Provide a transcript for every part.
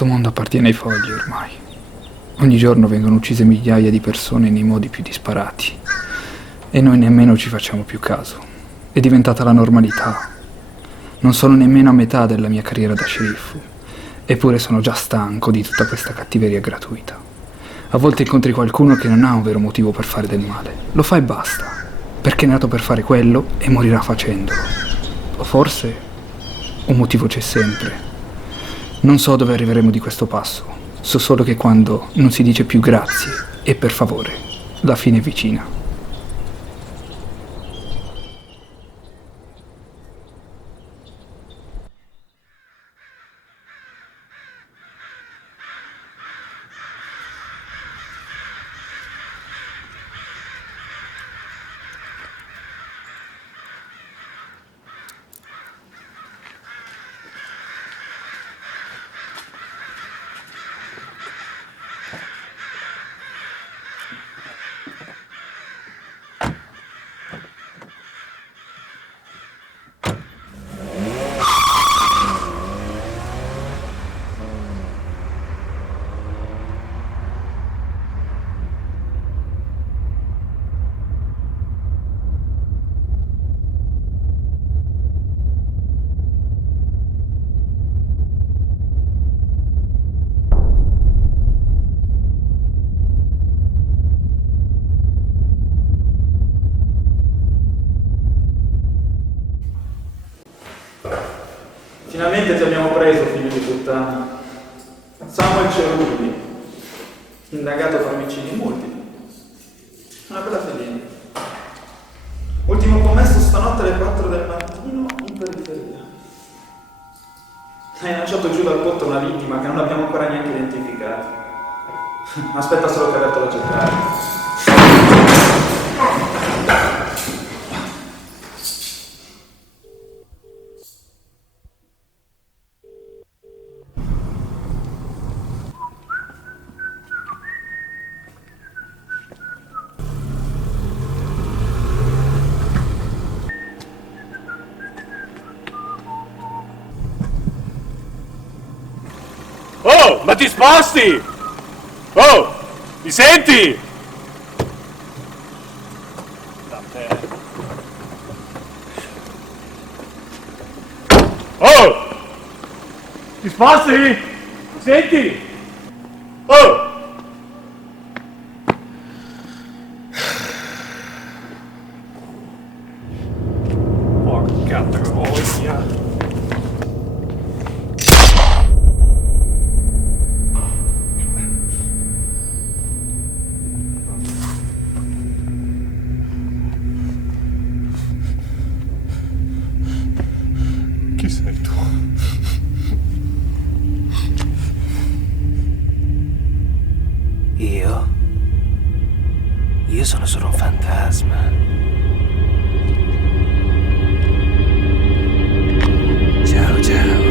Questo mondo appartiene ai fogli ormai. Ogni giorno vengono uccise migliaia di persone nei modi più disparati. E noi nemmeno ci facciamo più caso. È diventata la normalità. Non sono nemmeno a metà della mia carriera da sceriffo. Eppure sono già stanco di tutta questa cattiveria gratuita. A volte incontri qualcuno che non ha un vero motivo per fare del male. Lo fa e basta. Perché è nato per fare quello e morirà facendolo. O forse un motivo c'è sempre. Non so dove arriveremo di questo passo. So solo che quando non si dice più grazie e per favore, la fine è vicina. Finalmente ti abbiamo preso, figlio di puttana. Samuel Cerulli, indagato per omicidi multipli. Una bella fedina. Ultimo commesso stanotte alle 4 del mattino in periferia. Hai lanciato giù dal potto una vittima che non abbiamo ancora neanche identificata. Aspetta solo che aperto la giocare. Oh, ma ti sposti? Oh, mi senti? Oh, ti sposti? Mi senti? Oh! Porca troia! Chi sei tu? Io sono solo un fantasma. Ciao, ciao.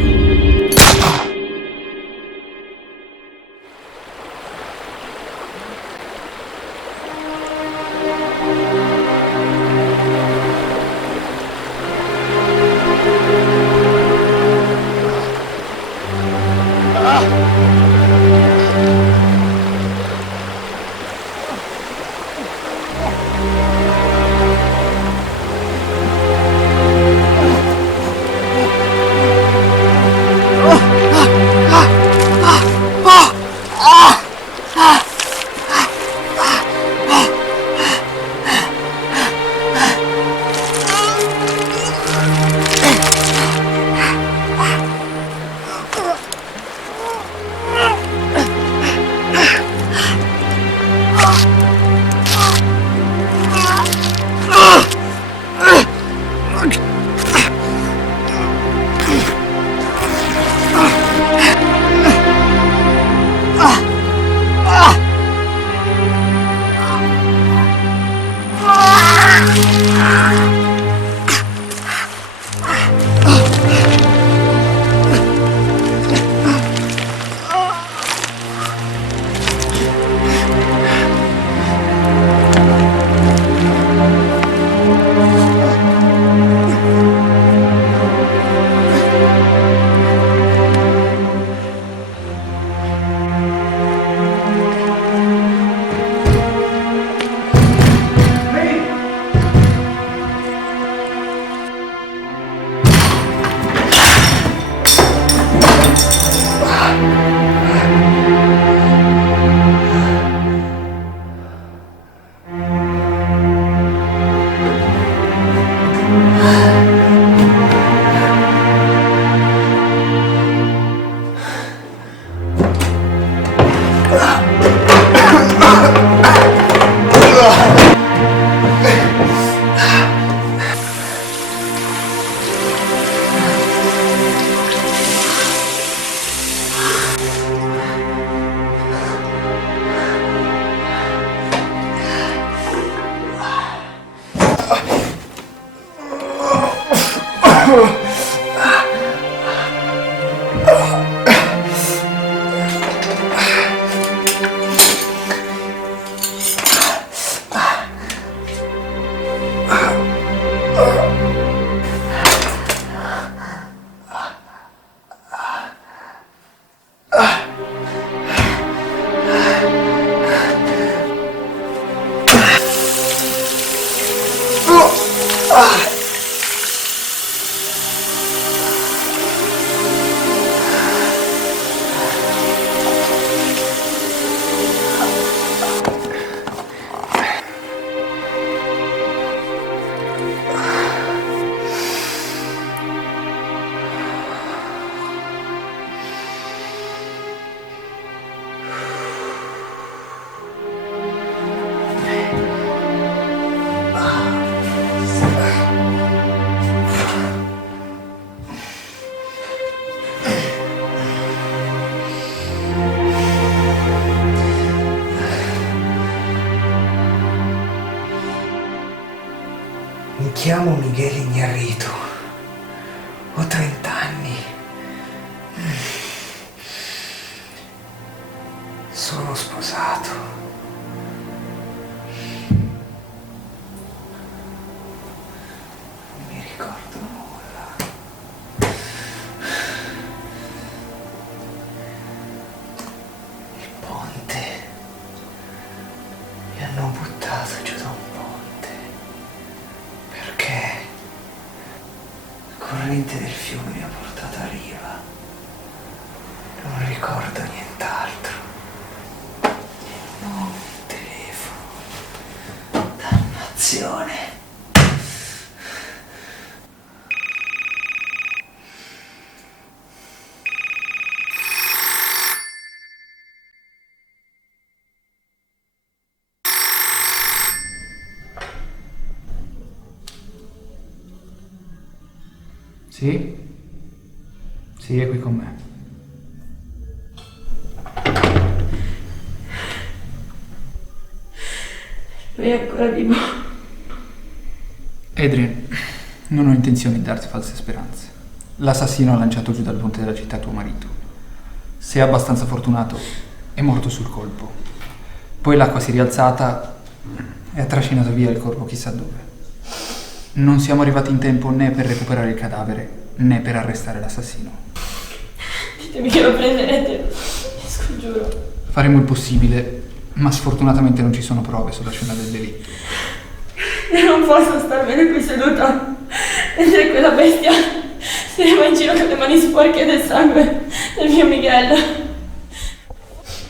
chiamo Miguel Iñárritu. Ho 30 anni. Sono sposato. Non mi ricordo nulla. Il ponte. Mi hanno buttato giù da un ponte. Perché? La corrente del fiume mi ha portato a riva. Non ricordo nient'altro. Non telefono. Dannazione. Sì? Sì, è qui con me. Lui è ancora vivo. Adrian, non ho intenzione di darti false speranze. L'assassino ha lanciato giù dal ponte della città tuo marito. Se è abbastanza fortunato, è morto sul colpo. Poi l'acqua si è rialzata e ha trascinato via il corpo chissà dove. Non siamo arrivati in tempo né per recuperare il cadavere, né per arrestare l'assassino. Ditemi che lo prenderete, mi scongiuro. Faremo il possibile, ma sfortunatamente non ci sono prove sulla scena del delitto. Io non posso starmene qui seduta mentre quella bestia si leva in giro con le mani sporche del sangue del mio Miguel.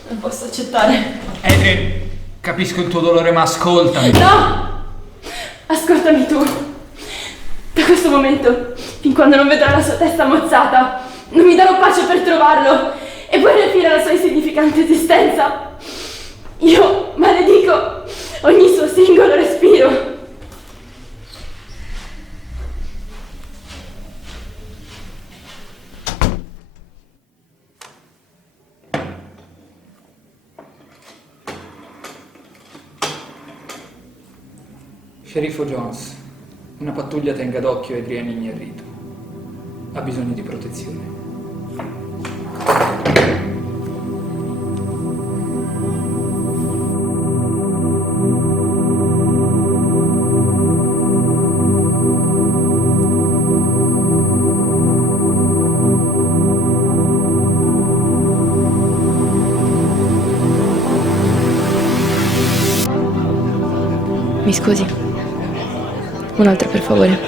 Non posso accettare. Adrian, capisco il tuo dolore, ma ascoltami. No! Ascoltami tu. Da questo momento, fin quando non vedrò la sua testa ammazzata, non mi darò pace per trovarlo e poi riempire la sua insignificante esistenza. Io maledico ogni suo singolo respiro. Sceriffo Jones, una pattuglia tenga d'occhio Adrian Iñárritu. Ha bisogno di protezione. Mi scusi? Un altro per favore.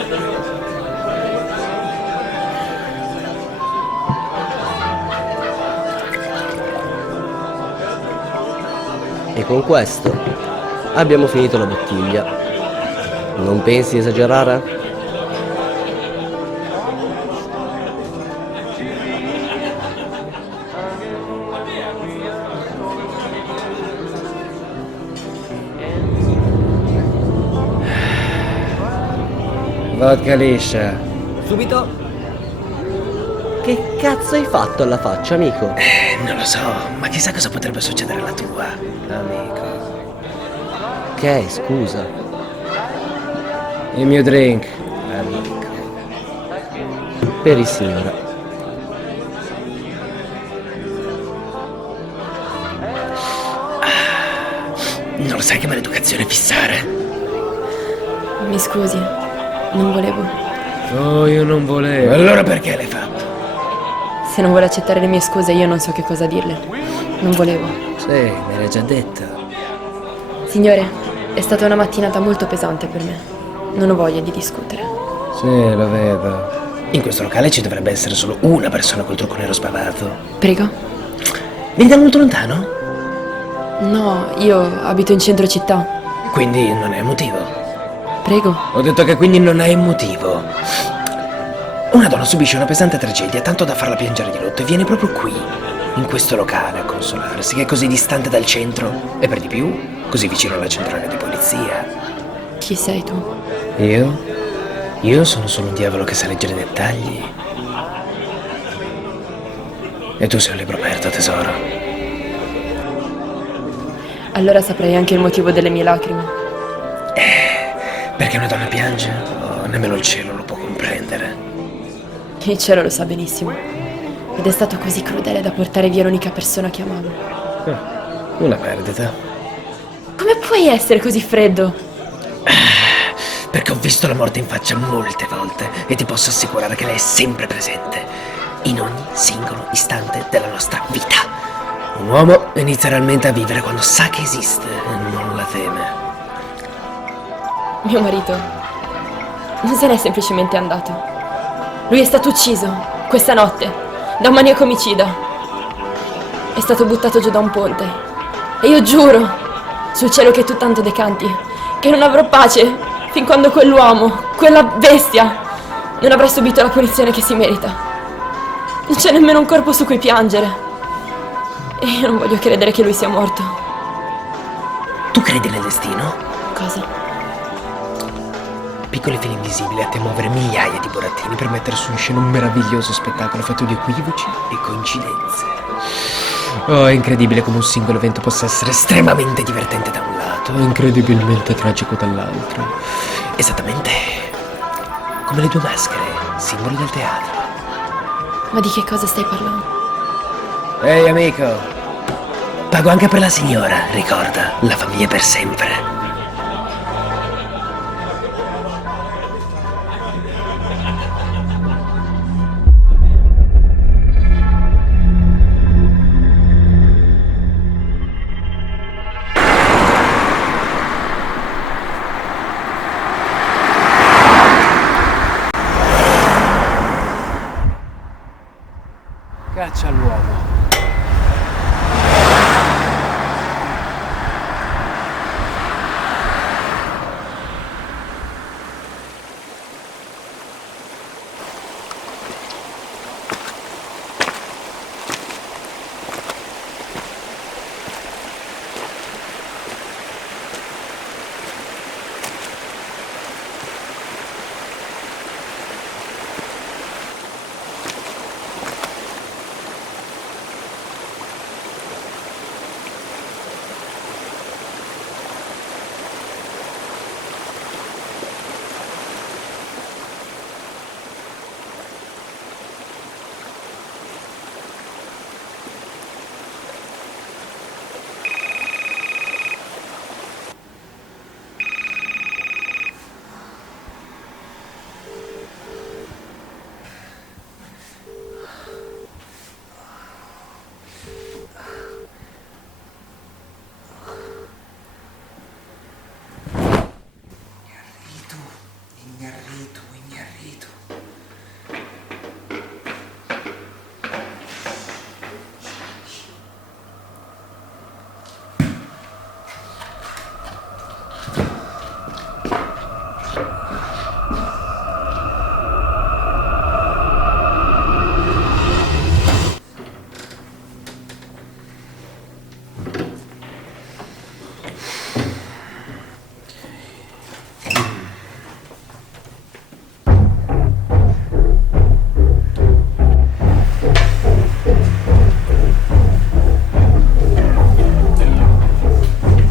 E con questo abbiamo finito la bottiglia. Non pensi di esagerare? Vodka liscia. Subito? Che cazzo hai fatto alla faccia, amico? Non lo so, ma chissà cosa potrebbe succedere alla tua, amico. Ok, scusa. Il mio drink, amico. Per il signora. Non lo sai che maleducazione fissare? Mi scusi, non volevo. Oh, io non volevo. Allora perché l'hai fatto? Se non vuole accettare le mie scuse, io non so che cosa dirle. Non volevo. Sì, me l'hai già detto. Signore, è stata una mattinata molto pesante per me. Non ho voglia di discutere. Sì, lo vedo. In questo locale ci dovrebbe essere solo una persona col trucco nero spavato. Prego? Vieni da molto lontano? No, io abito in centro città. Quindi non è un motivo. Prego? Ho detto che quindi non hai un motivo. Una donna subisce una pesante tragedia, tanto da farla piangere di lutto, e viene proprio qui, in questo locale, a consolarsi, che è così distante dal centro, e per di più, così vicino alla centrale di polizia. Chi sei tu? Io? Io sono solo un diavolo che sa leggere i dettagli. E tu sei un libro aperto, tesoro. Allora saprei anche il motivo delle mie lacrime. Perché una donna piange? nemmeno il cielo lo può comprendere. Il cielo lo sa benissimo. Ed è stato così crudele da portare via l'unica persona che amavo. Una perdita. Come puoi essere così freddo? Perché ho visto la morte in faccia molte volte e ti posso assicurare che lei è sempre presente, in ogni singolo istante della nostra vita. Un uomo inizia realmente a vivere quando sa che esiste e non la teme. Mio marito non se n'è semplicemente andato. Lui è stato ucciso questa notte da un maniaco omicida. È stato buttato giù da un ponte. E io giuro sul cielo che tu tanto decanti che non avrò pace fin quando quell'uomo, quella bestia, non avrà subito la punizione che si merita. Non c'è nemmeno un corpo su cui piangere. E io non voglio credere che lui sia morto. Tu credi nel destino? Cosa? Piccoli fili invisibili atti a muovere migliaia di burattini per mettere su in scena un meraviglioso spettacolo fatto di equivoci e coincidenze. Oh, è incredibile come un singolo evento possa essere estremamente divertente da un lato e incredibilmente tragico dall'altro. Esattamente come le due maschere, simbolo del teatro. Ma di che cosa stai parlando? Ehi amico, pago anche per la signora, ricorda, la famiglia è per sempre. Caccia all'uomo.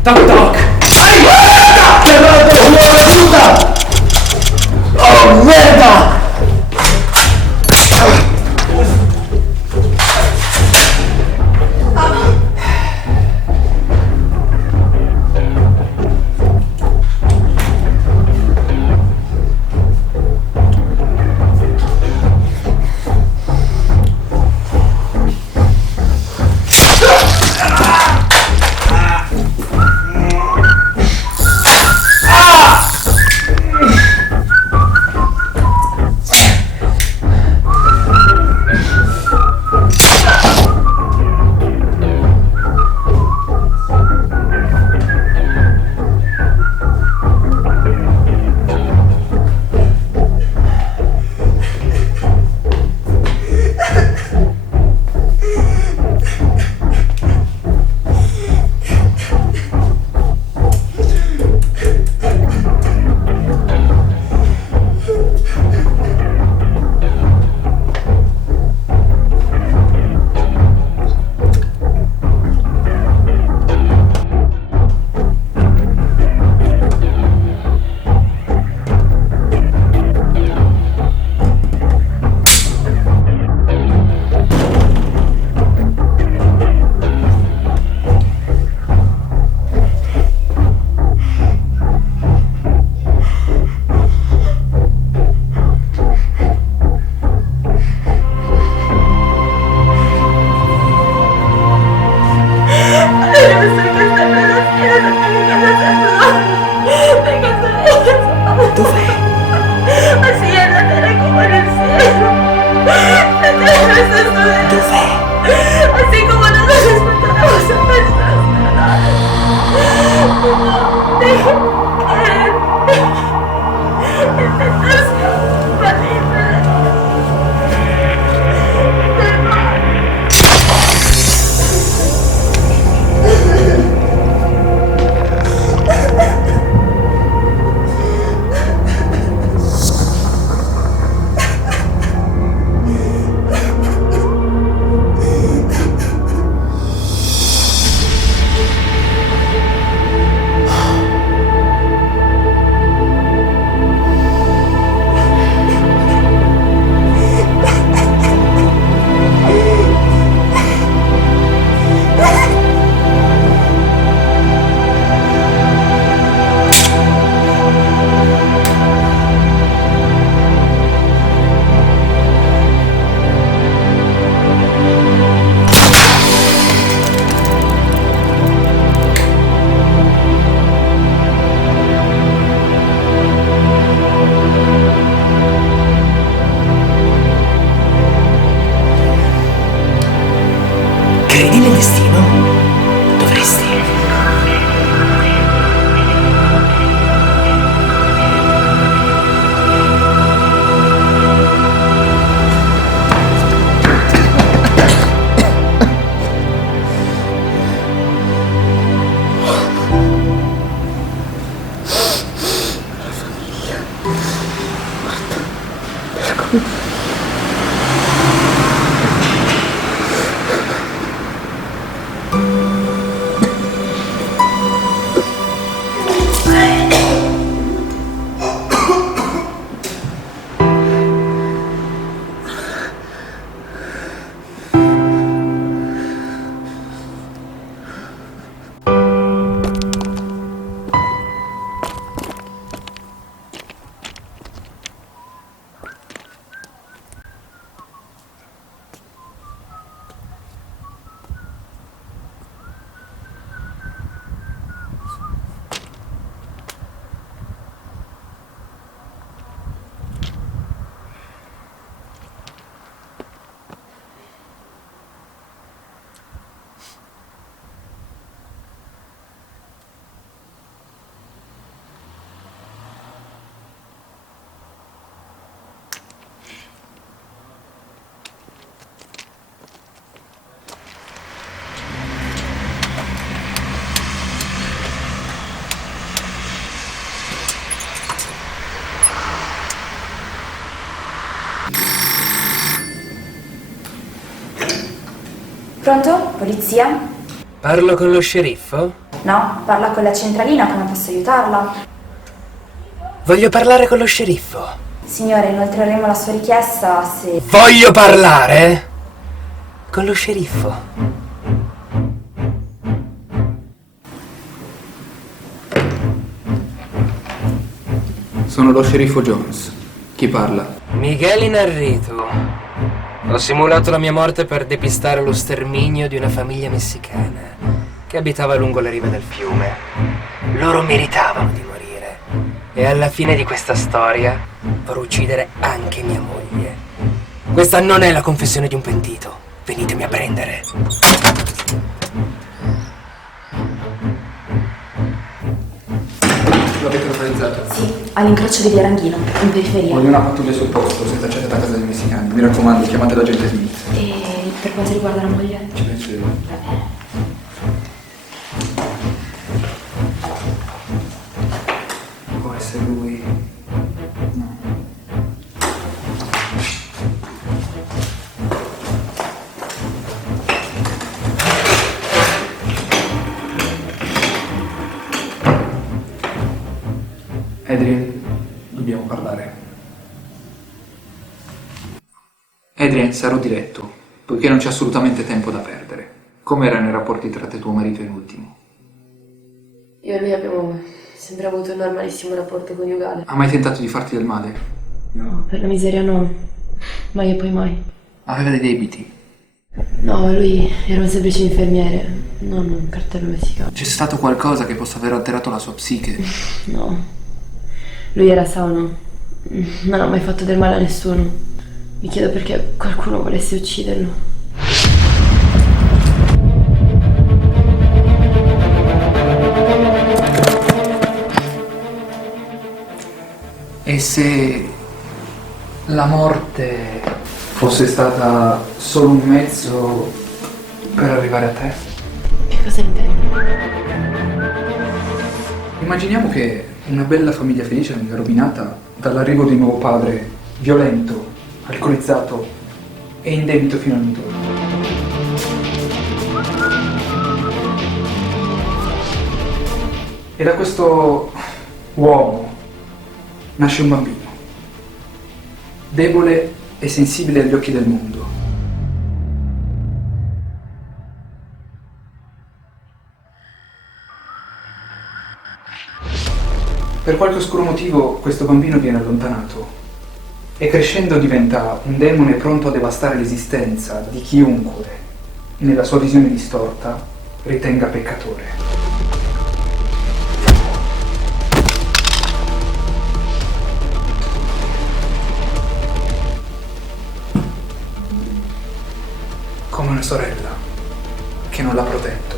Toc toc! Ai, merda! Chiamato una puta! Oh, merda! Credi nel destino? Dovresti. Pronto? Polizia? Parlo con lo sceriffo? No, parla con la centralina, come posso aiutarla? Voglio parlare con lo sceriffo. Signore, inoltreremo la sua richiesta se... Voglio parlare con lo sceriffo. Sono lo sceriffo Jones. Chi parla? Miguel Inarritu. Ho simulato la mia morte per depistare lo sterminio di una famiglia messicana che abitava lungo le rive del fiume. Loro meritavano di morire. E alla fine di questa storia vorrò uccidere anche mia moglie. Questa non è la confessione di un pentito. Venitemi a prendere. L'avete localizzato? Sì, all'incrocio di via Ranghino, in periferia. Voglio una pattuglia sul posto, se tracciate la casa dei messicani. Mi raccomando, chiamate l'agente Smith. E per quanto riguarda la moglie? Ci penso io. Va bene. Può essere lui. No. Adrian, dobbiamo parlare. Adrian, sarò diretto, poiché non c'è assolutamente tempo da perdere. Come erano i rapporti tra te e tuo marito in ultimo? Io e lui abbiamo sempre avuto un normalissimo rapporto coniugale. Ha mai tentato di farti del male? No, per la miseria no. Mai e poi mai. Aveva dei debiti? No, lui era un semplice infermiere, non un cartello messicano. C'è stato qualcosa che possa aver alterato la sua psiche? No. Lui era sano. Non ha mai fatto del male a nessuno. Mi chiedo perché qualcuno volesse ucciderlo. E se la morte fosse stata solo un mezzo per arrivare a te? Che cosa intendi? Immaginiamo che una bella famiglia felice venga rovinata dall'arrivo di un nuovo padre violento, alcolizzato e in debito fino al midollo. E da questo uomo nasce un bambino, debole e sensibile agli occhi del mondo. Per qualche oscuro motivo questo bambino viene allontanato e crescendo diventa un demone pronto a devastare l'esistenza di chiunque, nella sua visione distorta, ritenga peccatore. Come una sorella che non l'ha protetto.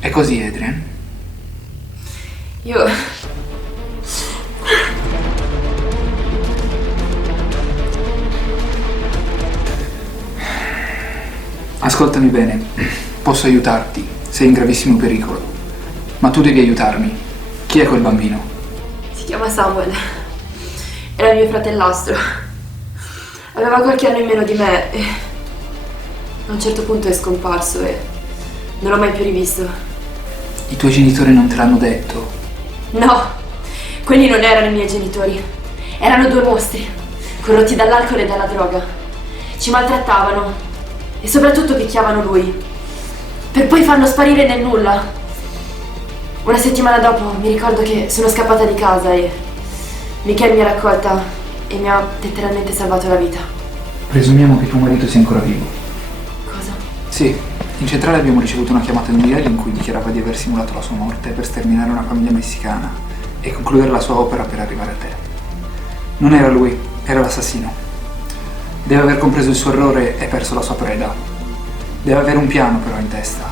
È così, Adrian? Io... Ascoltami bene, posso aiutarti, sei in gravissimo pericolo, ma tu devi aiutarmi. Chi è quel bambino? Si chiama Samuel. Era mio fratellastro. Aveva qualche anno in meno di me e a un certo punto è scomparso e non l'ho mai più rivisto. I tuoi genitori non te l'hanno detto? No, quelli non erano i miei genitori. Erano due mostri, corrotti dall'alcol e dalla droga. Ci maltrattavano e soprattutto picchiavano lui, per poi farlo sparire nel nulla. Una settimana dopo mi ricordo che sono scappata di casa e Michele mi ha raccolta e mi ha letteralmente salvato la vita. Presumiamo che tuo marito sia ancora vivo. Cosa? Sì, in centrale abbiamo ricevuto una chiamata di Miguel in cui dichiarava di aver simulato la sua morte per sterminare una famiglia messicana e concludere la sua opera per arrivare a te. Non era lui, era l'assassino. Deve aver compreso il suo errore e perso la sua preda. Deve avere un piano però in testa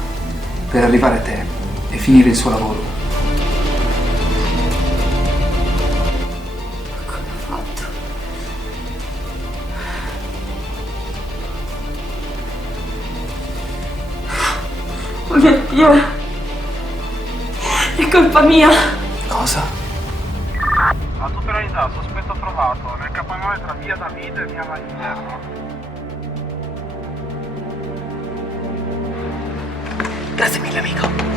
per arrivare a te e finire il suo lavoro. Come ha fatto? Oh mio Dio! È colpa mia! Cosa? A tutta realtà, sospetto trovato nel capannone tra via Davide e via Malinterno. Grazie mille, amico.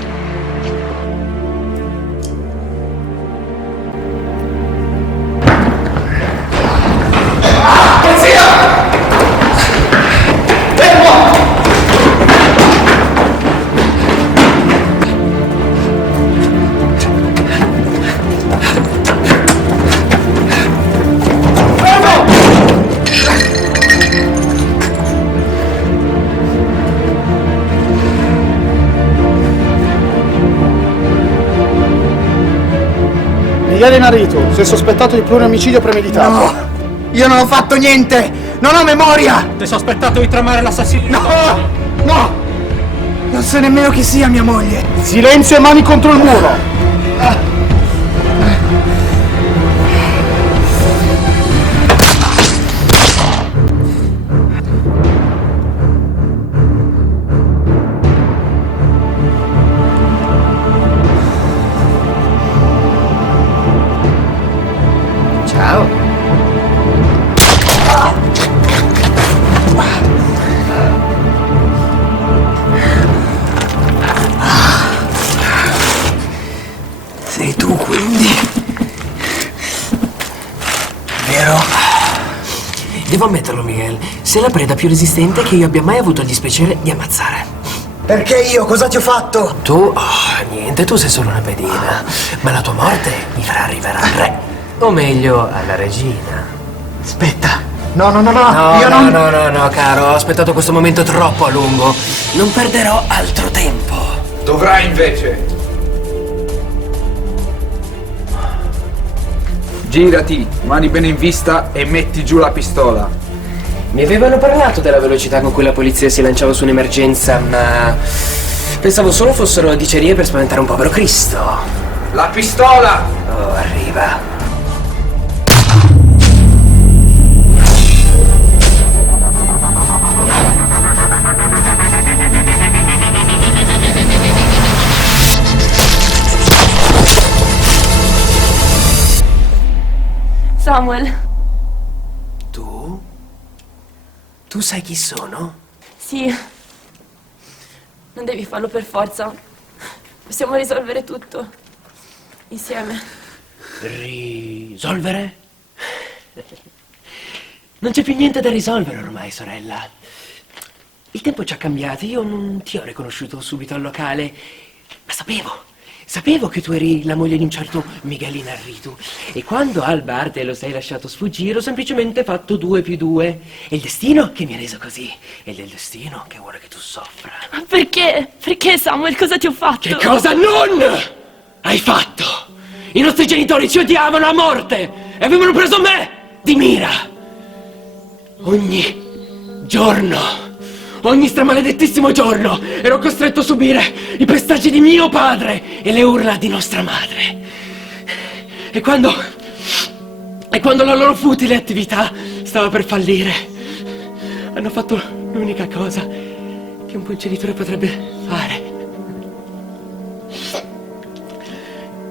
Miguel Marito, sei sospettato di pluriomicidio premeditato. No! Io non ho fatto niente! Non ho memoria! Sei sospettato di tramare l'assassinio? No! No! Non so nemmeno chi sia mia moglie! Silenzio e mani contro il muro! Ciao. Sei tu quindi? Vero? Devo ammetterlo, Miguel, sei la preda più resistente che io abbia mai avuto il dispiacere di ammazzare. Perché io? Cosa ti ho fatto? Tu? Oh, niente, tu sei solo una pedina. Ma la tua morte mi farà arrivare al re. O meglio, alla regina. Aspetta. No, io non... No, caro, ho aspettato questo momento troppo a lungo. Non perderò altro tempo. Dovrai invece. Girati, mani bene in vista e metti giù la pistola. Mi Mi avevano parlato della velocità con cui la polizia si lanciava su un'emergenza, ma pensavo solo fossero dicerie per spaventare un povero Cristo. La pistola! Oh, arriva. Samuel. Tu? Tu sai chi sono? Sì. Non devi farlo per forza. Possiamo risolvere tutto. Insieme. Risolvere? Non c'è più niente da risolvere ormai, sorella. Il tempo ci ha cambiato. Io non ti ho riconosciuto subito al locale, ma sapevo che tu eri la moglie di un certo Miguel Inarritu. E quando al bar te lo sei lasciato sfuggire, ho semplicemente fatto 2 più 2. È il destino che mi ha reso così. È il destino che vuole che tu soffra. Ma perché? Perché, Samuel? Cosa ti ho fatto? Che cosa non hai fatto? I nostri genitori ci odiavano a morte e avevano preso me di mira. Ogni giorno, ogni stramaledettissimo giorno, ero costretto a subire i pestaggi di mio padre e le urla di nostra madre. E quando la loro futile attività stava per fallire, hanno fatto l'unica cosa che un buon genitore potrebbe fare.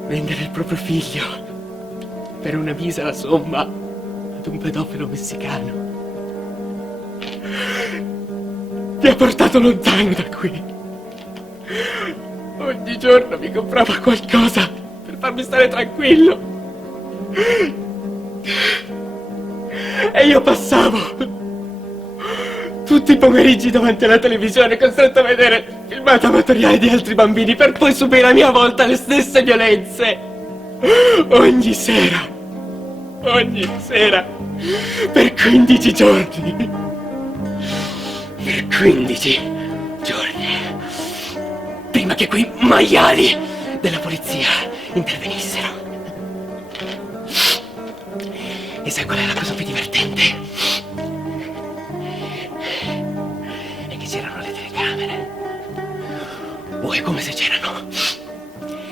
Vendere il proprio figlio per una misera somma ad un pedofilo messicano. Mi ha portato lontano da qui. Ogni giorno mi comprava qualcosa per farmi stare tranquillo. E io passavo tutti i pomeriggi davanti alla televisione, costretto a vedere filmati amatoriali di altri bambini per poi subire a mia volta le stesse violenze. Ogni sera, per 15 giorni. Per 15 giorni. Prima che quei maiali della polizia intervenissero. E sai qual è la cosa più divertente? È che c'erano le telecamere. Oh, è come se c'erano.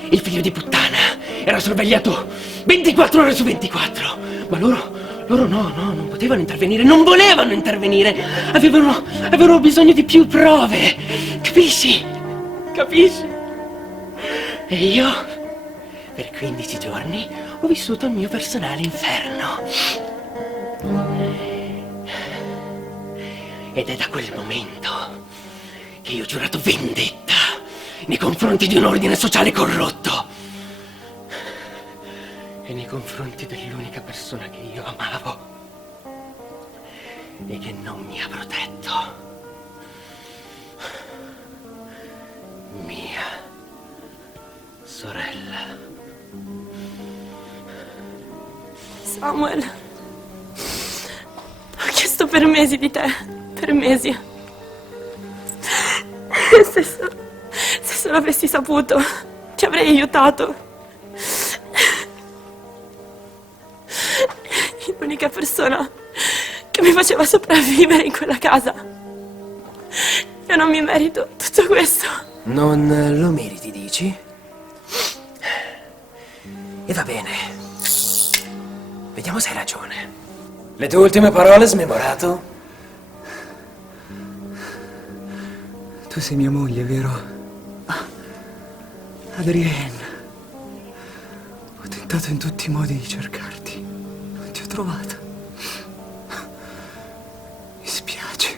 Il figlio di puttana era sorvegliato 24 ore su 24. Ma loro no, non potevano intervenire, non volevano intervenire. Avevano bisogno di più prove. Capisci? E io, per 15 giorni, ho vissuto il mio personale inferno. Ed è da quel momento che io ho giurato vendetta nei confronti di un ordine sociale corrotto e nei confronti dell'unica persona che io amavo e che non mi ha protetto. Mia sorella. Samuel, ho chiesto per mesi di te, per mesi. Se solo avessi saputo, ti avrei aiutato. L'unica persona che mi faceva sopravvivere in quella casa. Io non mi merito tutto questo. Non lo meriti, dici? E va bene. Vediamo se hai ragione. Le tue ultime parole, smemorato? Tu sei mia moglie, vero? Adrienne. Ho tentato in tutti i modi di cercarti. Non ti ho trovata. Mi spiace.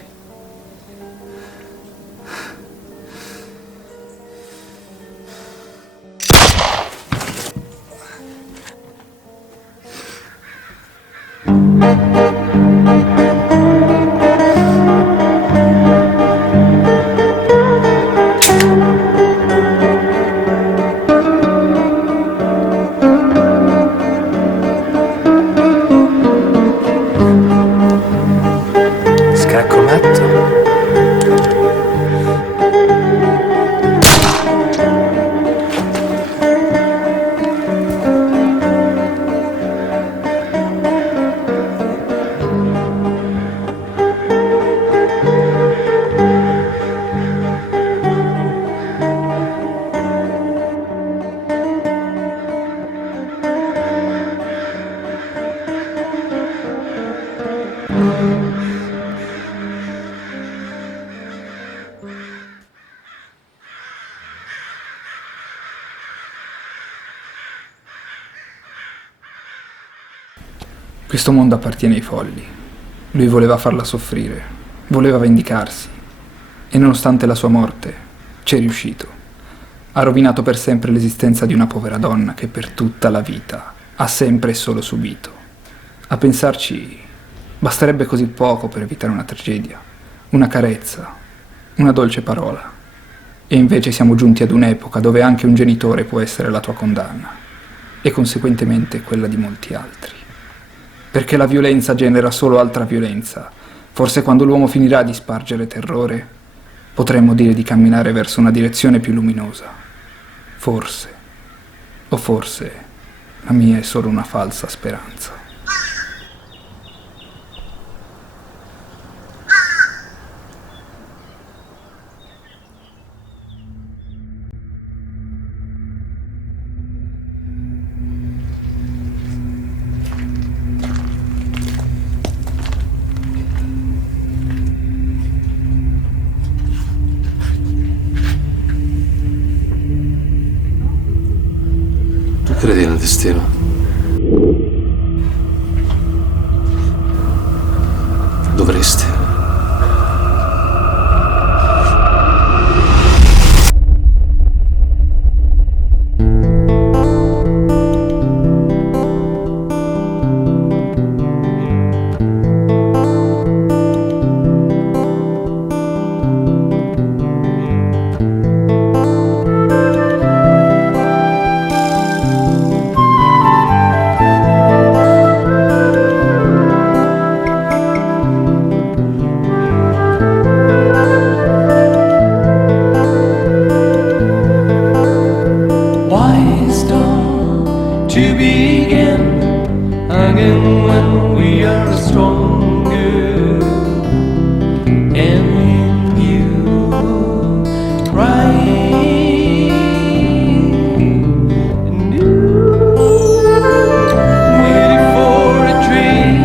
Scacco matto. Questo mondo appartiene ai folli. Lui voleva farla soffrire, voleva vendicarsi e nonostante la sua morte c'è riuscito. Ha rovinato per sempre l'esistenza di una povera donna che per tutta la vita ha sempre e solo subito. A pensarci, basterebbe così poco per evitare una tragedia, una carezza, una dolce parola. E invece siamo giunti ad un'epoca dove anche un genitore può essere la tua condanna e conseguentemente quella di molti altri. Perché la violenza genera solo altra violenza. Forse quando l'uomo finirà di spargere terrore, potremmo dire di camminare verso una direzione più luminosa. Forse, o forse, la mia è solo una falsa speranza. Credi nel destino? Dovresti. To begin again when we are stronger, and in you crying, and you waiting for a dream,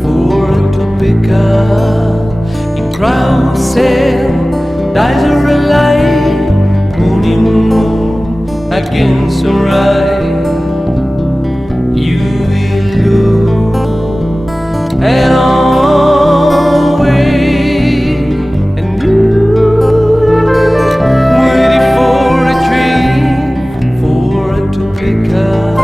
for a topica in crown sail, dies are alive, moon against the rise. And always, and you waiting for a dream, for it to pick up.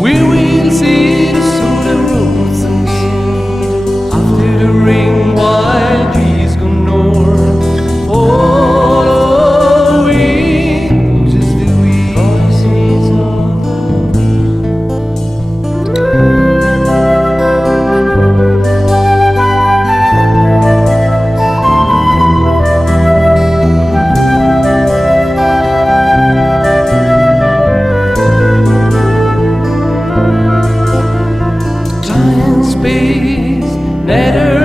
We will see the solar roads again after the rain, while trees go north. Following just the voices of the time, space, neither